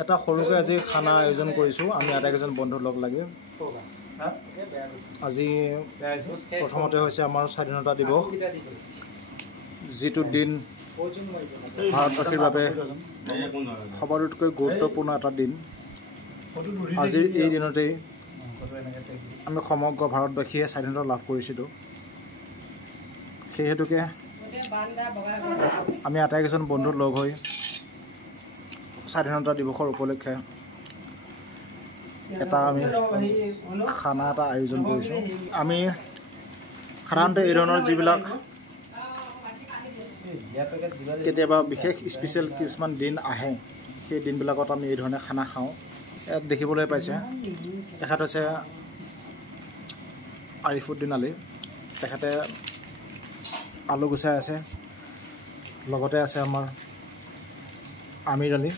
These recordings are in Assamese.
এটা সৰুকৈ আজি খানা আয়োজন কৰিছোঁ আমি আটাইকেইজন বন্ধু লগ লাগি। আজি প্ৰথমতে হৈছে আমাৰ স্বাধীনতা দিৱস, যিটো দিন ভাৰতবাসীৰ বাবে সবাতোতকৈ গুৰুত্বপূৰ্ণ এটা দিন। আজিৰ এই দিনতেই আমি সমগ্ৰ ভাৰতবাসীয়ে স্বাধীনতা লাভ কৰিছিলোঁ। সেই হেতুকে আমি আটাইকেইজন বন্ধু লগ হৈ স্বাধীনতা দিৱসৰ উপলক্ষে আমি খানা এটা আয়োজন কৰিছোঁ। আমি সাধাৰণতে এই ধৰণৰ যিবিলাক কেতিয়াবা বিশেষ স্পেচিয়েল কিছুমান দিন আহে, সেই দিনবিলাকত আমি এই ধৰণে খানা খাওঁ। ইয়াত দেখিবলৈ পাইছে তেখেত হৈছে আৰিফুদ্দিন আলী, তেখেতে আলু গুচাই আছে। লগতে আছে আমাৰ আমিৰ আলী,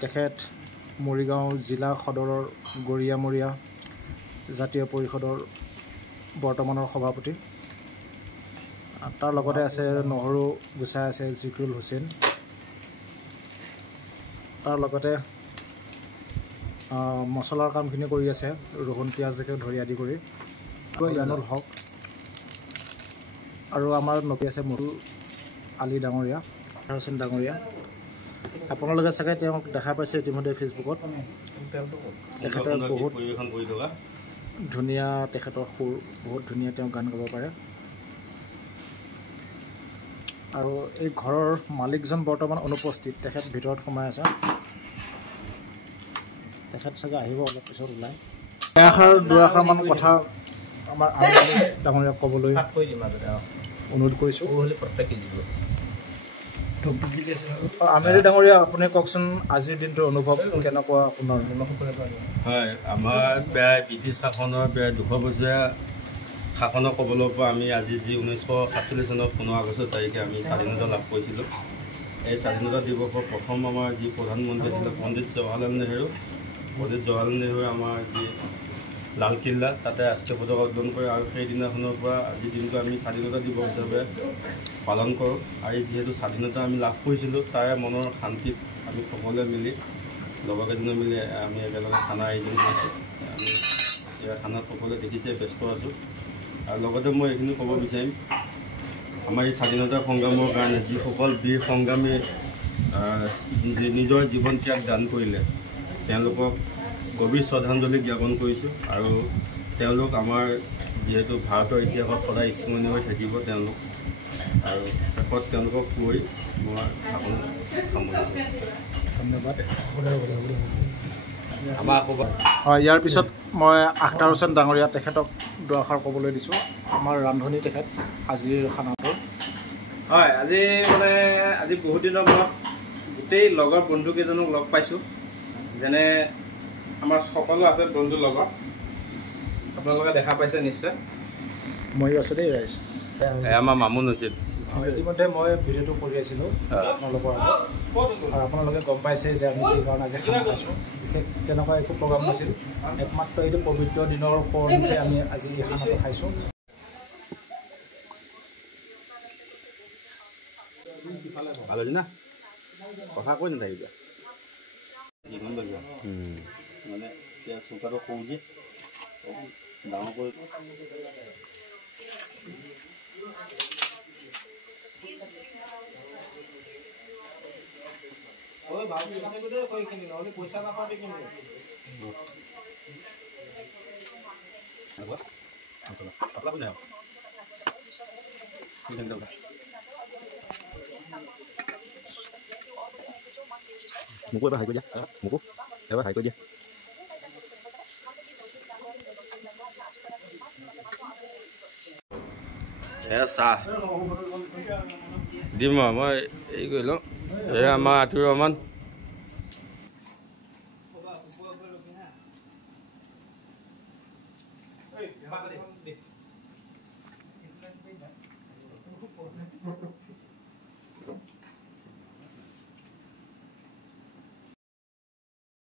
তেখেত মৰিগাঁও জিলা সদৰৰ গৰিয়ামৰীয়া জাতীয় পৰিষদৰ বৰ্তমানৰ সভাপতি। তাৰ লগতে আছে নহৰু গুচাই আছে জিকিৰুল হুছেইন। তাৰ লগতে মছলাৰ কামখিনি কৰি আছে ৰহুন পিঁয়াজকে ধৰি আদি কৰি ইয়ানুল হক। আৰু আমাৰ নকি আছে মৰুল আলী ডাঙৰীয়া, হুছেইন ডাঙৰীয়া। আপোনালোকে চাগে তেওঁক দেখা পাইছে ইতিমধ্যে ফেচবুকত। তেখেতে বহুত ধুনীয়া, তেখেতৰ সুৰ বহুত ধুনীয়া, তেওঁ গান গাব পাৰে। আৰু এই ঘৰৰ মালিকজন বৰ্তমান অনুপস্থিত, তেখেত ভিতৰত সোমাই আছে। তেখেত চাগে আহিব অলপ পিছত ওলাই। দুআষাৰমান কথা আমাৰ আমিৰ আলী ডাঙৰীয়াক ক'বলৈ অনুৰোধ কৰিছোঁ। আমিৰ আলী ডাঙৰীয়া, আপুনি কওকচোন আজিৰ দিনটোৰ অনুভৱ কেনেকুৱা আপোনাৰ? হয়, আমাৰ প্ৰায় ব্ৰিটিছ শাসনৰ প্ৰায় 200 বছৰীয়া শাসনৰ কবলৰ পৰা আমি আজি যি 1947 চনৰ 15 আগষ্ট তাৰিখে আমি স্বাধীনতা লাভ কৰিছিলোঁ। এই স্বাধীনতা দিৱসৰ প্ৰথম আমাৰ যি প্ৰধানমন্ত্ৰী আছিলে পণ্ডিত জৱাহৰলাল নেহৰু। পণ্ডিত জৱাহৰলাল নেহৰুৱে আমাৰ যি লালকিল্লা তাতে ৰাষ্ট্ৰীয় পতাকা উত্তোলন কৰে, আৰু সেইদিনাখনৰ পৰা আজিৰ দিনটো আমি স্বাধীনতা দিৱস হিচাপে পালন কৰোঁ। আৰু যিহেতু স্বাধীনতা আমি লাভ কৰিছিলোঁ, তাৰে মনৰ শান্তিত আমি সকলোৱে মিলি লগৰকেইজনে মিলি আমি একেলগে খানা আয়োজন কৰিছোঁ। আমি এতিয়া খানাত সকলোৱে দেখিছে ব্যস্ত আছোঁ। আৰু লগতে মই এইখিনি ক'ব বিচাৰিম, আমাৰ এই স্বাধীনতা সংগ্ৰামৰ কাৰণে যিসকল বীৰ সংগ্ৰামী নিজৰ জীৱন ত্যাগ দান কৰিলে, তেওঁলোকক গভীৰ শ্ৰদ্ধাঞ্জলি জ্ঞাপন কৰিছোঁ। আৰু তেওঁলোক আমাৰ যিহেতু ভাৰতৰ ইতিহাসত সদায় স্মৰণীয় হৈ থাকিব তেওঁলোক। আৰু শেষত তেওঁলোকক কৈ মই ভাষণ সামৰিছোঁ। ধন্যবাদ। ইয়াৰ পিছত মই আখতাৰ হুছেইন ডাঙৰীয়া, তেখেতক দুআষাৰ ক'বলৈ দিছোঁ। আমাৰ ৰান্ধনি তেখেত আজিৰ খানাটোৰ। হয়, আজি বহুত দিনৰ মূৰত গোটেই লগৰ বন্ধুকেইজনক লগ পাইছোঁ। যেনে আমাৰ সকলো আছে বন্ধু লগত, আপোনালোকে দেখা পাইছে নিশ্চয়। ময়ো আছোঁ দেই ৰাইজ। আমাৰ মামুন আছিল। ইতিমধ্যে মই ভিডিঅ'টো কৰি আছিলোঁ আপোনালোকৰ আগত, আৰু আপোনালোকে গম পাইছে যে আমি এই কাৰণে আজি খানা খাইছোঁ। বিশেষ তেনেকুৱা একো প্ৰগ্ৰাম নাছিল, একমাত্ৰ এইটো পবিত্ৰ দিনৰ সৰণিতে আমি আজি এই খানাটো খাইছোঁ। আলোচনা কথা কৈ নাথাকিবা মানে এতিয়া চুকাটো সৰু যে ডাঙৰকৈ পইচা নাপাতে মোকো এবাৰ হাই কৰি দিয়া, মোকো এবাৰ হাই কৰি দিয়া। চাহ দিম মই এই কৰি লওঁ। এই আমাৰ আতিউৰ ৰহমান।